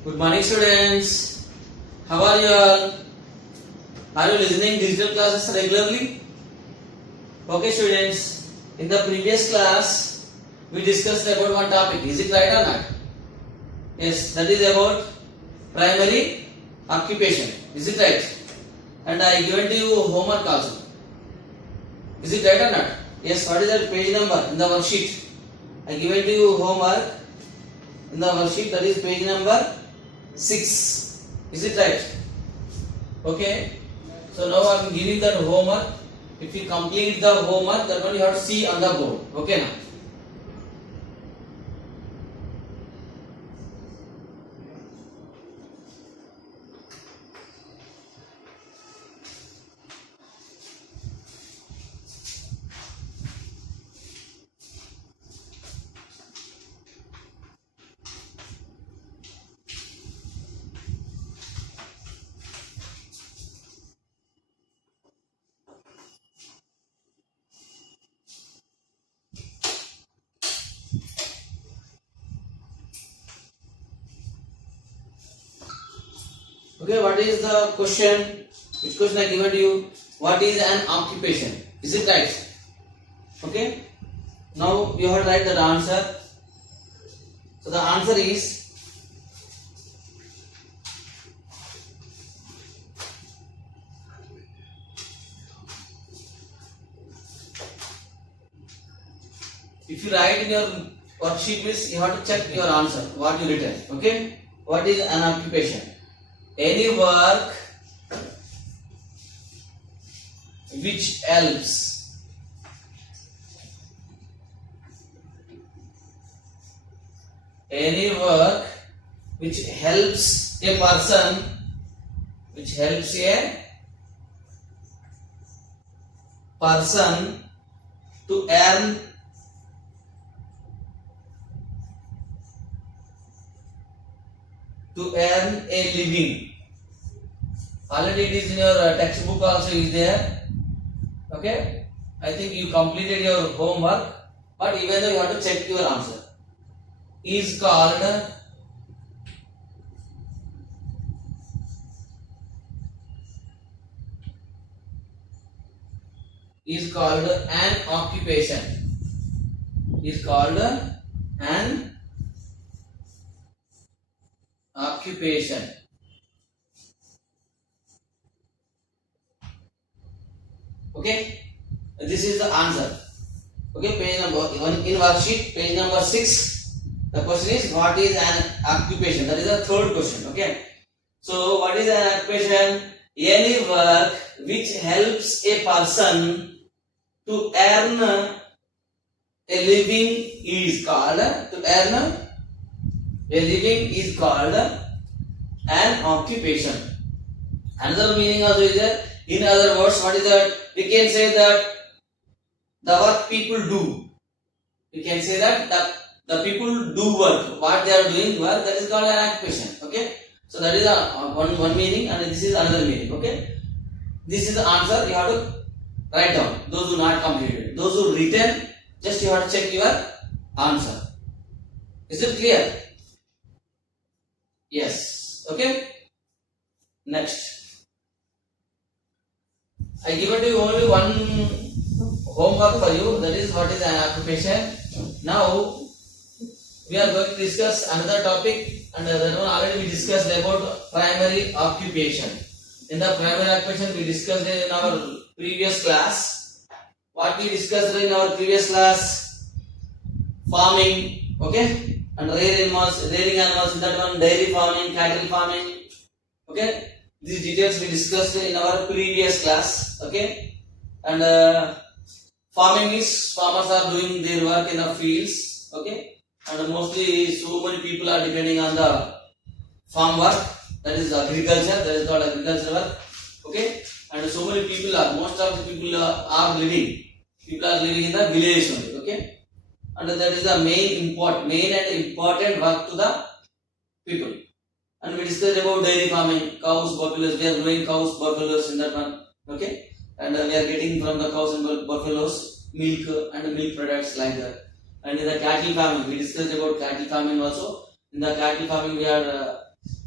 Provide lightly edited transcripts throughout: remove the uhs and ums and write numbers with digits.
Good morning, students. How are you all? Are you listening digital classes regularly? Okay, students. In the previous class, we discussed about one topic. Is it right or not? Yes, that is about primary occupation. Is it right? And I given to you homework also. Is it right or not? Yes. What is that page number in the worksheet? I given to you homework in the worksheet. That is page number 6. Is it right? Okay. So now I am giving that homework. If you complete the homework, that one you have to see on the board. Okay now. Okay, what is the question? Which question I given to you? What is an occupation? Is it right? Okay. Now you have to write the answer. So the answer is if you write in your worksheet means you have to check your answer. What you written? Okay. What is an occupation? Any work which helps a person, which helps a person to earn a living. Already it is in your textbook also is there. Okay. I think you completed your homework, but even though you have to check your answer. Is called an occupation. Is called an occupation. Okay, this is the answer. Okay, page number 1 in worksheet, page number 6. The question is what is an occupation? That is the third question. Okay, so what is an occupation? Any work which helps a person to earn a living is called an occupation. Another meaning also is there. In other words, what is that? We can say that the work people do. We can say that the people do work. What they are doing work, that is called an occupation. Okay. So that is one meaning, and this is another meaning. Okay. This is the answer. You have to write down. Those who not completed, those who written, just you have to check your answer. Is it clear? Yes. Okay. Next. I given to you only one homework for you, that is what is an occupation. Now we are going to discuss another topic, and that one already we discussed about primary occupation. In the primary occupation we discussed in our previous class. What we discussed in our previous class? Farming, okay, and rearing animals, in that one dairy farming, cattle farming, okay. These details we discussed in our previous class, okay. And farming is farmers are doing their work in the fields, okay. And mostly so many people are depending on the farm work, that is agriculture, that is called agriculture work, okay. And so many people are, most of the people are living in the village only, okay. And that is the main and important work to the people. And we discussed about dairy farming, cows, buffaloes. We are growing cows, buffaloes in that one. Okay, and we are getting from the cows and buffaloes milk and milk products like that. And in the cattle farming, we discussed about cattle farming also. In the cattle farming, we are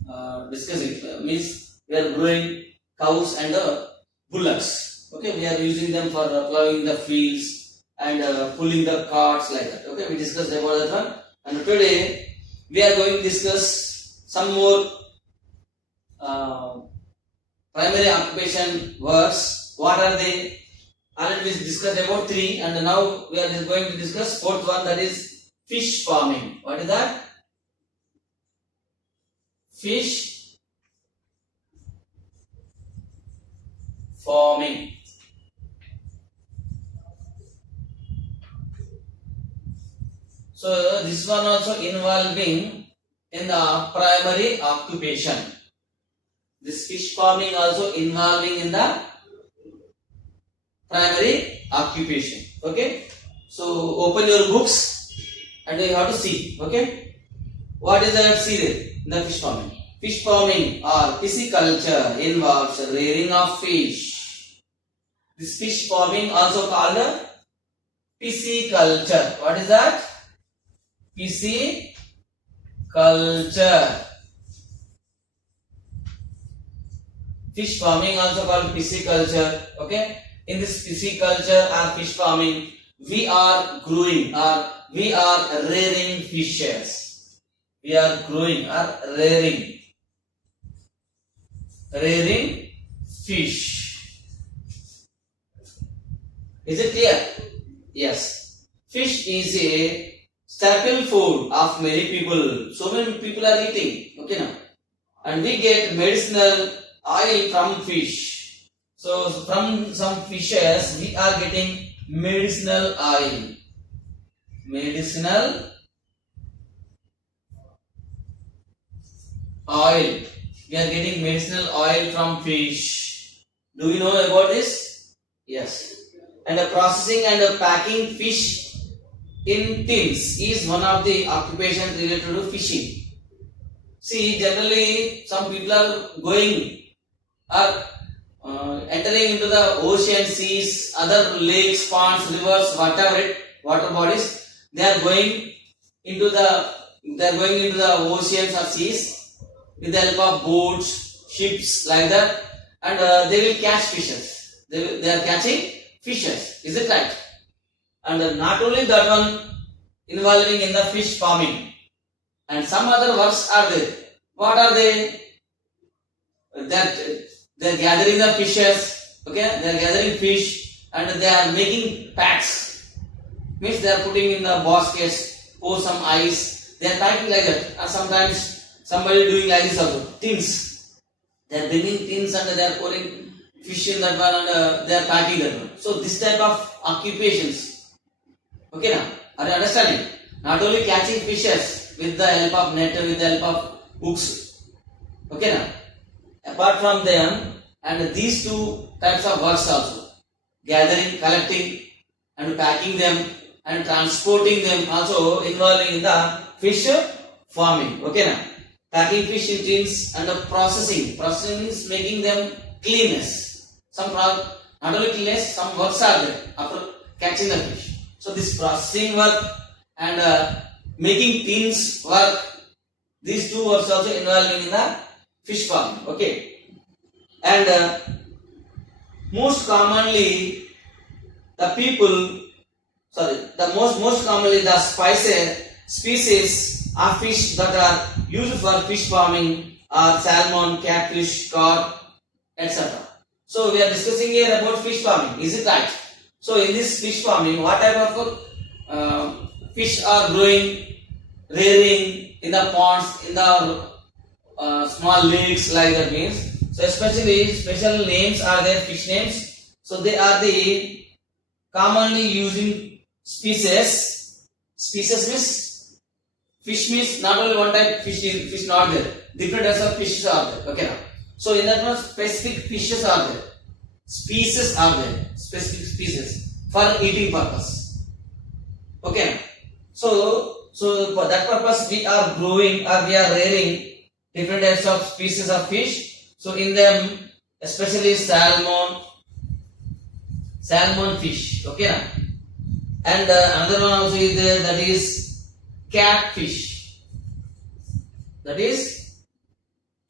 discussing. Means we are growing cows and bullocks. Okay, we are using them for plowing the fields and pulling the carts like that. Okay, we discussed about that one. And today we are going to discuss some more primary occupation words. What are they? Already we discussed about 3, and now we are just going to discuss 4th one, that is fish farming. What is that? Fish farming. So this one also involving in the primary occupation. This fish farming also involving in the primary occupation. Okay. So open your books and you have to see. Okay. What is that? See there in the fish farming. Fish farming or pisciculture involves rearing of fish. This fish farming also called pisciculture. What is that? Pisciculture. Fish farming also called pisciculture. Okay. In this pisciculture or fish farming, we are growing or we are rearing fishes. We are growing or rearing fish. Is it clear? Yes. Fish is a staple food of many people. So many people are eating. Okay now. And we get medicinal oil from fish. So from some fishes we are getting medicinal oil. Medicinal oil. We are getting medicinal oil from fish. Do you know about this? Yes. And the processing and the packing fish in tins is one of the occupations related to fishing. See, generally some people are going or entering into the ocean, seas, other lakes, ponds, rivers, whatever water bodies. They are going into the oceans or seas with the help of boats, ships, like that, and they will catch fishes. They are catching fishes. Is it right? And not only that one, involving in the fish farming, and some other works are there. What are they? That they are gathering the fishes. Okay, they are gathering fish and they are making packs. Means they are putting in the baskets, pour some ice. They are packing like that. Or sometimes somebody doing like this also. Tins. They are bringing tins and they are pouring fish in that one and they are packing that one. So this type of occupations. Okay now, are you understanding? Not only catching fishes with the help of net, with the help of hooks. Okay now. Apart from them, and these 2 types of works also, gathering, collecting and packing them and transporting them also involving in the fish farming. Okay now. Packing fish in tins and processing. Processing means making them cleanness. Not only cleanness, some works are there after catching the fish. So this processing work and making tins work, these 2 works also involving in the fish farming. Okay. And most commonly the most commonly the species of fish that are used for fish farming are salmon, catfish, cod, etc. So we are discussing here about fish farming. Is it right? So in this fish farming, what type of fish are growing, rearing in the ponds, in the small lakes, like that means. So especially special names are there, fish names. So they are the commonly using species. Species means fish means not only one type fish not there. Different types of fishes are there. Okay now. So in that one specific fishes are there. Species are there. Specific species for eating purpose. Okay now. So for that purpose we are growing or we are rearing different types of species of fish. So in them especially salmon fish. Okay now. And another one also is there, that is catfish. That is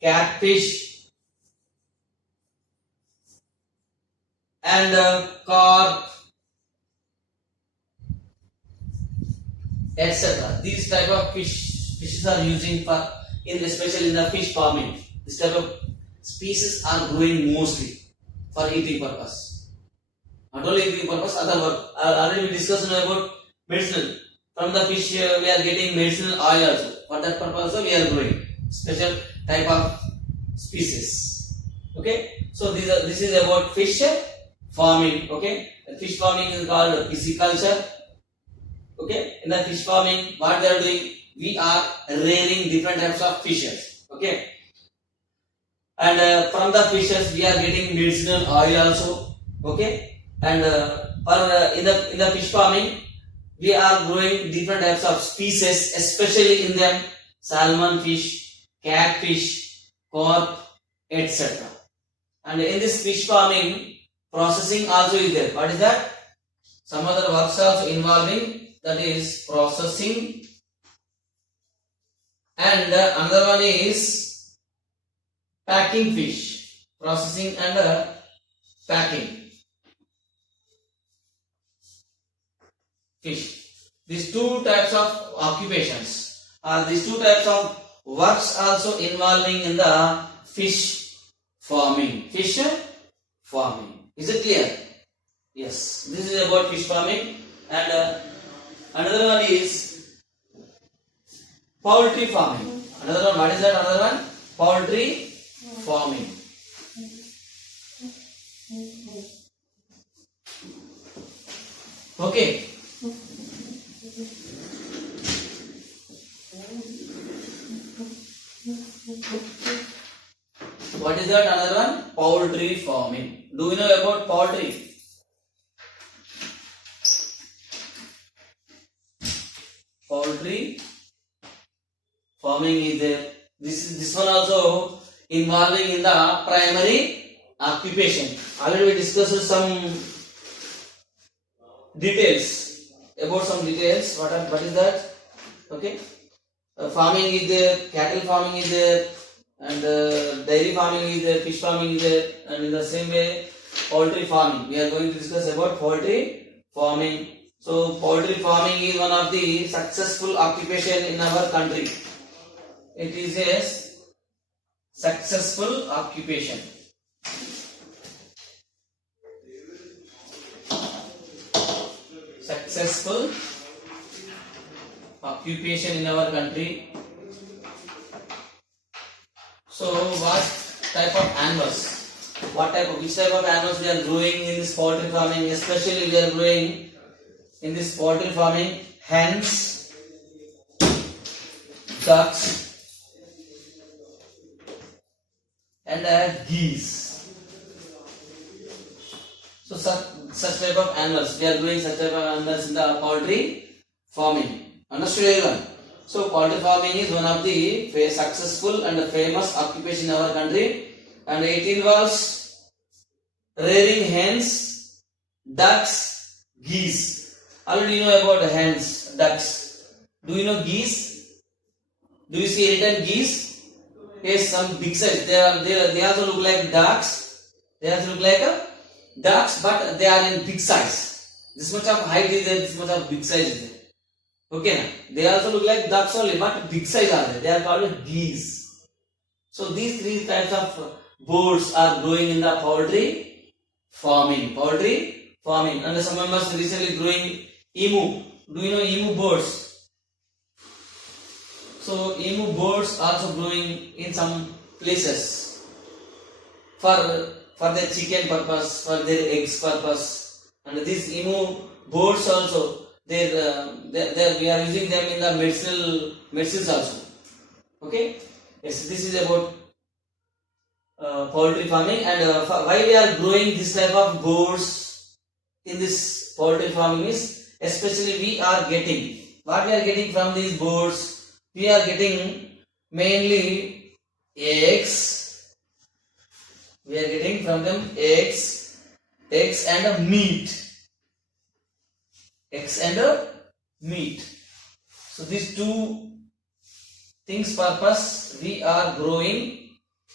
catfish, and carp, etc. These type of fishes are using for especially in the fish farming. This type of species are growing mostly for eating purpose. Not only eating purpose, other work. Already we discussed about medicinal. From the fish we are getting medicinal oil also. For that purpose also we are growing special type of species. Okay. So this is about fish farming. Okay. The fish farming is called pisciculture. Okay. In the fish farming, what they are doing? We are rearing different types of fishes. Okay. And from the fishes we are getting medicinal oil also. Okay. And in the fish farming we are growing different types of species, especially in them salmon fish, catfish, carp, etc. And in this fish farming, processing also is there. What is that? Some other works also involving, that is processing, and another one is packing fish. Processing and packing fish. These two types of occupations, these two types of works also involving in the fish farming. Fish farming. Is it clear? Yes. This is about fish farming. And another one is poultry farming. Another one, what is that? Another one? Poultry farming. Okay. What is that? Another one? Poultry farming. Do you know about poultry? Poultry farming is there. This one also involving in the primary occupation. Already we discussed some details about some details. What is that? Okay. Farming is there, cattle farming is there, and dairy farming is there, fish farming is there, and in the same way poultry farming. We are going to discuss about poultry farming. So poultry farming is one of the successful occupation in our country. It is a successful occupation. Successful occupation in our country. So what type of animals? Which type of animals we are growing in this poultry farming? Especially we are growing in this poultry farming hens, ducks, and geese. So such type of animals we are growing, such type of animals in the poultry farming. Understood everyone? So poultry farming is one of the successful and famous occupation in our country, and it involves rearing hens, ducks, geese. Already you know about hens, ducks. Do you know geese? Do you see any time geese? Yes, some big size. They also look like ducks. They also look like ducks, but they are in big size. This much of height is there. This much of big size is there. Okay, na? They also look like ducks only, but big size are there. They are called geese. So these three types of birds are growing in the poultry farming. Poultry farming, and some members recently growing emu. Do you know emu birds? So emu birds also growing in some places for their chicken purpose, for their eggs purpose, and these emu birds also we are using them in the medicines also. Okay. Yes, this is about poultry farming, and why we are growing this type of birds in this poultry farming is, especially we are getting from these birds. We are getting mainly eggs. We are getting from them eggs and meat. Eggs and meat. So these two things purpose we are growing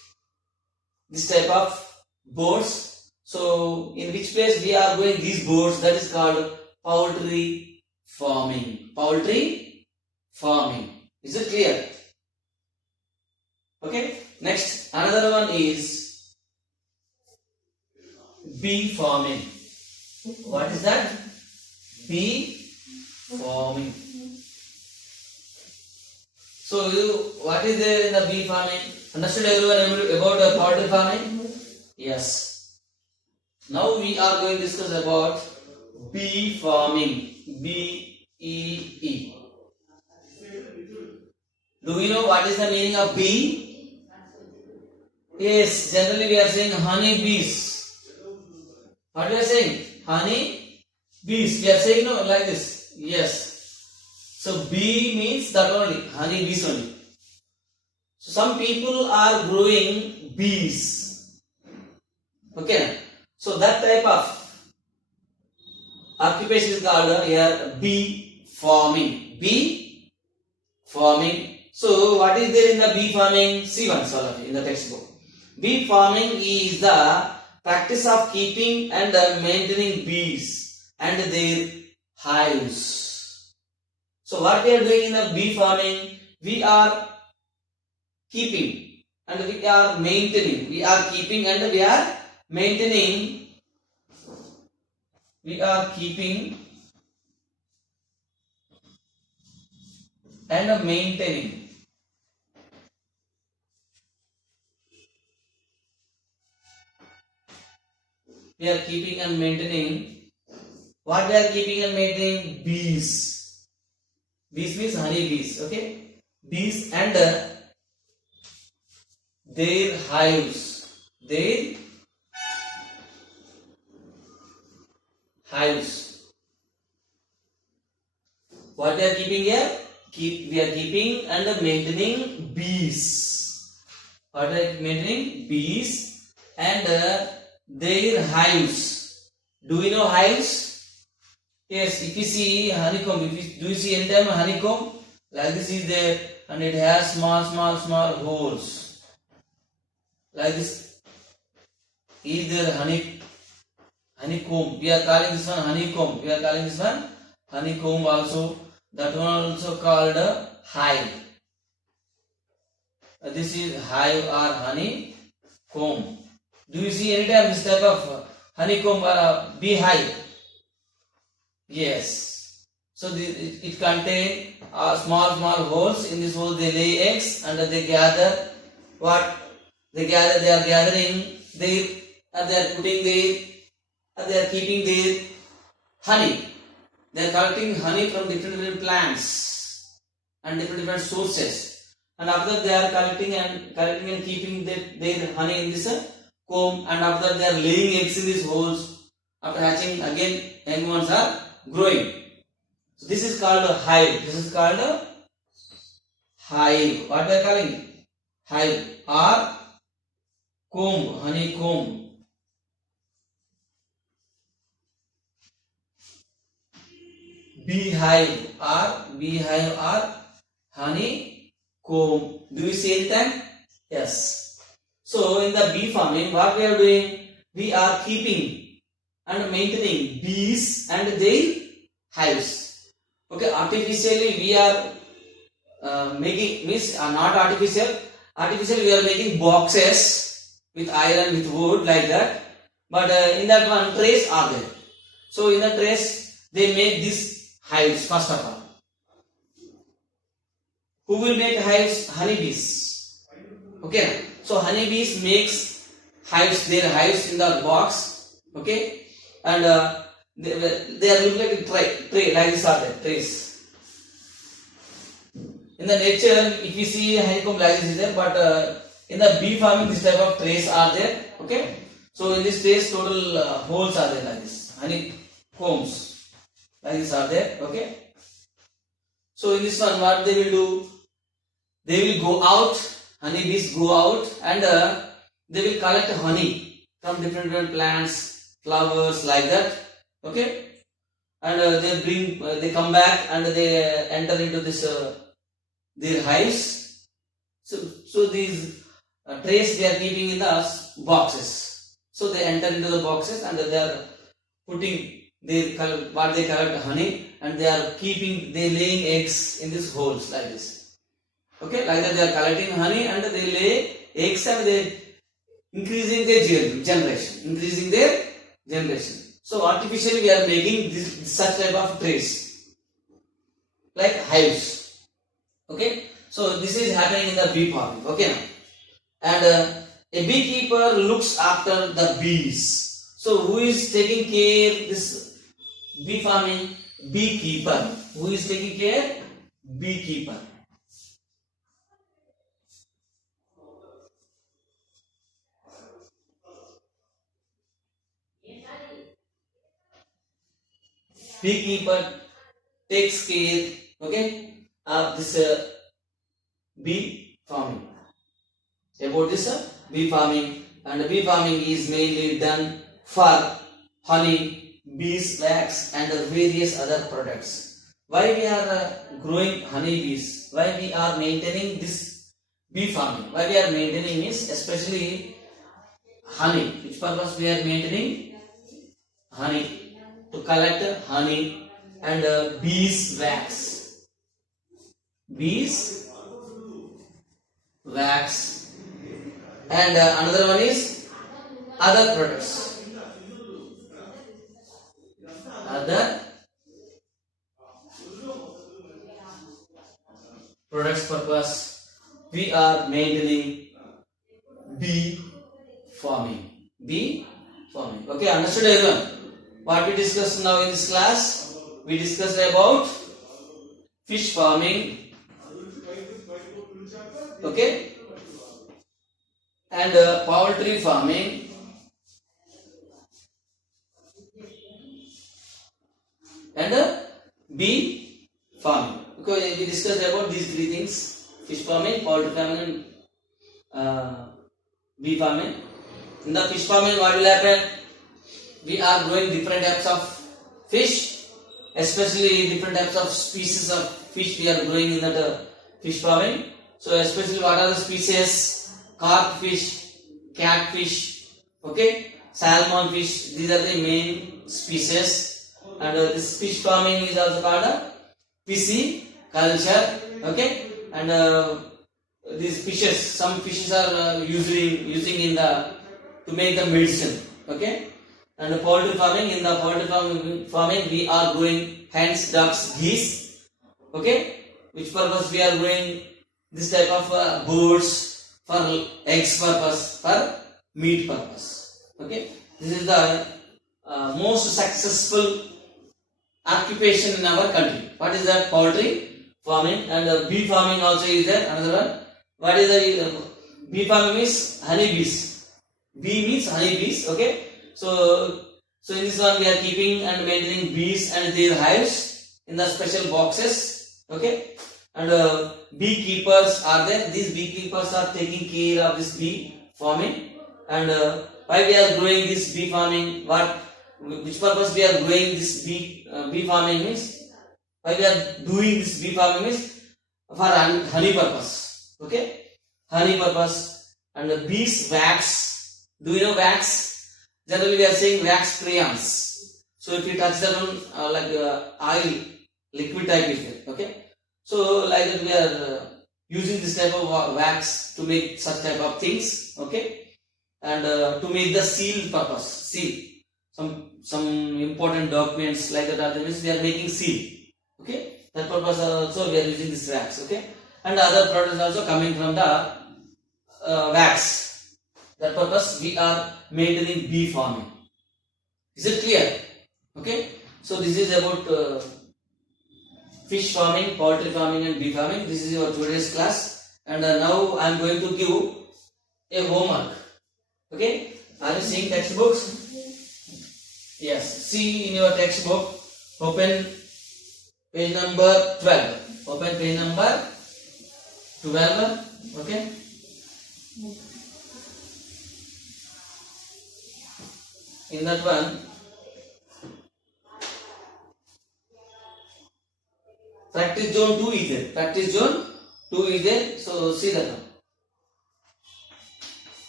this type of boards. So in which place we are growing these boards, that is called poultry farming. Poultry farming. Is it clear? Okay. Next, another one is bee farming. What is that? Bee farming. So, what is there in the bee farming? Understood everyone about poultry farming? Yes. Now we are going to discuss about bee farming. B-E-E. Do we know what is the meaning of bee? Yes, generally we are saying honey bees. What we are saying? Honey bees. We are saying no like this. Yes. So bee means that only, honey bees only. So some people are growing bees. Okay. So that type of occupation is called here bee farming. Bee farming. So what is there in the bee farming? See once all of you in the textbook. Bee farming is the practice of keeping and maintaining bees and their hives. So what we are doing in the bee farming, we are keeping and we are maintaining. We are keeping and we are maintaining. We are keeping and maintaining. We are keeping and maintaining. What we are keeping and maintaining? Bees. Bees means honey bees. Okay. Bees and their hives. Their hives. What we are keeping here? We are keeping and maintaining bees. What are we maintaining? Bees and their hives. Do we know hives? Yes, if you see honeycomb, do you see any time honeycomb? Like this is there and it has small holes. Like this is there honeycomb. We are calling this one honeycomb. We are calling this one honeycomb also. That one also called a hive. This is hive or honeycomb. Do you see any time this type of honeycomb or a beehive? Yes. So it contains small holes. In this hole they lay eggs and they gather what they gather. They are gathering their and they are putting their and they are keeping their honey. They are collecting honey from different plants and different sources. And after they are collecting and keeping their honey in this comb, and after they are laying eggs in these holes. After hatching, again young ones are growing. So this is called a hive. This is called a hive. What they are calling? Hive or comb, honeycomb. Beehive or honeycomb. Do you see anything? Yes. So in the bee farming, what we are doing? We are keeping and maintaining bees and their hives. Okay, artificially we are making, means not artificial. Artificially we are making boxes with iron, with wood like that. But in that one trays are there. So in the trays they make this hives first of all. Who will make hives? Honeybees. Okay. So honeybees makes hives, their hives in the box. Okay. And they are looking like a tray like this are there, trays. In the nature, if you see honeycomb like this is there, but in the bee farming this type of trays are there. Okay. So in this trays total holes are there like this. Honeycombs. Like this are there. Okay. So in this one what they will do? They will go out, honeybees go out and they will collect honey from different plants, flowers like that. Okay. And they come back and they enter into this their hives. So these trays they are keeping in the boxes. So they enter into the boxes and they are putting what they collect honey, and they are keeping, they laying eggs in these holes like this. Okay, like that they are collecting honey and they lay eggs and they increasing their generation. So artificially we are making such type of trays like hives. Okay, so this is happening in the bee farming. Okay, and a beekeeper looks after the bees. So who is taking care this bee farming? Beekeeper. Who is taking care? Beekeeper. Beekeeper takes care, okay, of this bee farming. About this bee farming, and bee farming is mainly done for honey, beeswax, and various other products. Why we are growing honey bees? Why we are maintaining this bee farming? Why we are maintaining is especially honey. Which purpose we are maintaining? Honey. To collect honey and beeswax. Beeswax. And another one is other products. Other products purpose we are maintaining bee farming. Bee farming. Okay, understood everyone? What we discussed now in this class? We discussed about fish farming. Okay, and poultry farming, and bee farming. Okay, we discussed about these three things: fish farming, poultry farming, and bee farming. In the fish farming, what will happen? We are growing different types of fish, especially different types of species of fish we are growing in that fish farming. So especially what are the species? Carp fish, catfish, okay, salmon fish. These are the main species, and this fish farming is also called pisciculture. Okay, and these fishes, some fishes are usually using in the to make the medicine. Okay, and the poultry farming, in the poultry farming we are growing hens, ducks, geese. Okay, which purpose we are growing this type of birds? For eggs purpose, for meat purpose. Okay, this is the most successful occupation in our country. What is that? Poultry farming, and bee farming also is there. Another one. What is the bee farming? Is honey bees. Bee means honey bees. Okay, so in this one we are keeping and maintaining bees and their hives in the special boxes. Okay, and beekeepers are there. These beekeepers are taking care of this bee farming. And why we are growing this bee farming? Which purpose we are growing this bee farming means? Why we are doing this bee farming means for honey purpose. Okay, honey purpose. And the beeswax. Do you know wax? Generally we are saying wax crayons. So if you touch that one like oil, liquid type is there. Okay. So like that we are using this type of wax to make such type of things. Okay, and to make the seal purpose. Seal. Some important documents like that means we are making seal. Okay, that purpose also we are using this wax. Okay, and other products also coming from the wax. That purpose we are maintaining bee farming. Is it clear? Okay, so this is about fish farming, poultry farming, and bee farming. This is your today's class, and now I am going to give a homework. Okay, are you seeing textbooks? Yes, see in your textbook, open page number 12. Open page number 12. Okay. In that one, practice zone 2 is there. Practice zone 2 is there. So see that one.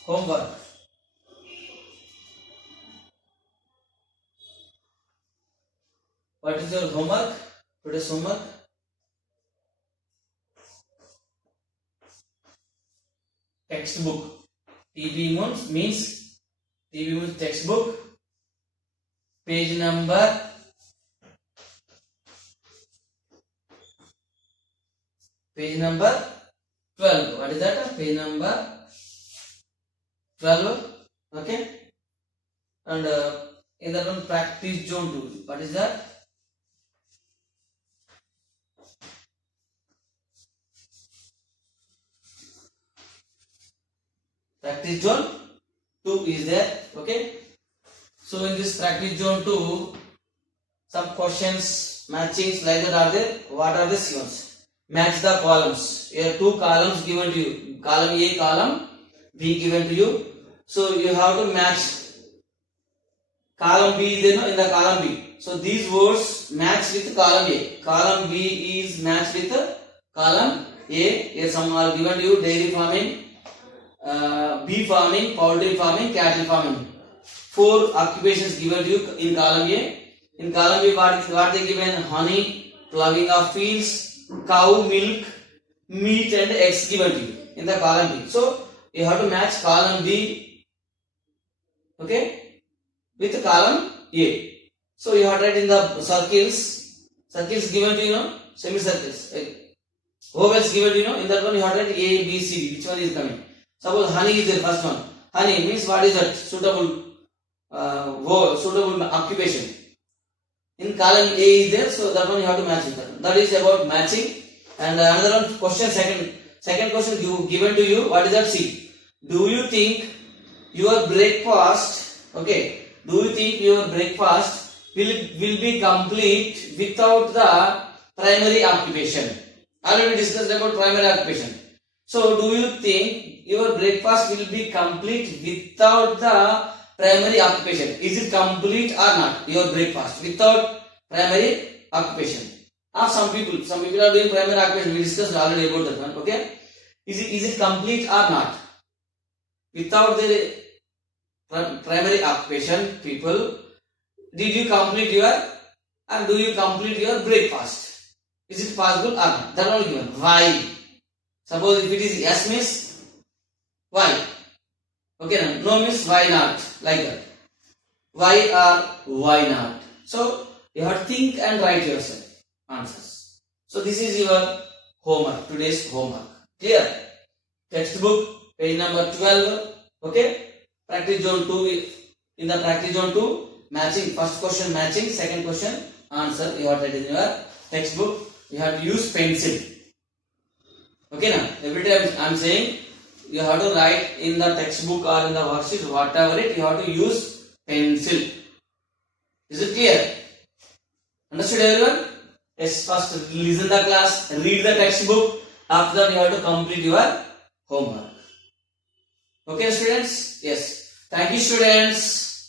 homework. What is your homework? Today's homework? Textbook. TB means textbook. Page number 12. What is that? Page number 12. Okay. And in that one, practice zone 2. What is that? Practice zone 2 is there. Okay. So in this practice zone 2, some questions matchings like that are there. What are the sequence? Match the columns. Here two columns given to you. Column A, column B given to you. So you have to match. Column B is there in the column B. So these words match with column A. Column B is matched with column A. Here some are given to you: dairy farming, bee farming, poultry farming, cattle farming. 4 occupations given to you in column A. In column B, what they given? Honey, ploughing of fields, cow milk, meat and eggs given to you in the column B. So you have to match column B, okay, with the column A. So you have to write in the circles given to you, semicircles, ovals given to you, in that one you have to write A, B, C, D. Which one is coming? Suppose honey is the first one. Honey means what is that? Suitable occupation. In column A is there, so that one you have to match it. That is about matching. And another one, question second question given to you. What is that? See, do you think your breakfast, okay? Do you think your breakfast will be complete without the primary occupation? Already discussed about primary occupation. So, do you think your breakfast will be complete without the primary occupation? Is it complete or not? Your breakfast without primary occupation. Or some people are doing primary occupation. We discussed already about that one. Okay, is it complete or not? Without the primary occupation, people, did you complete your and do you complete your breakfast? Is it possible or not? That only given. Why? Suppose if it is yes means why? Okay, no means why not? Like that. Why or why not? So you have to think and write yourself answers. So this is your homework, today's homework. Clear? Textbook, page number 12. Okay? Practice zone 2. In the practice zone 2, matching. First question matching, second question answer. You have to write in your textbook. You have to use pencil. Okay now? Every time I am saying, you have to write in the textbook or in the worksheet, whatever it, you have to use pencil. Is it clear? Understood everyone? Yes, first listen the class, read the textbook. After that you have to complete your homework. Okay students? Yes. Thank you students.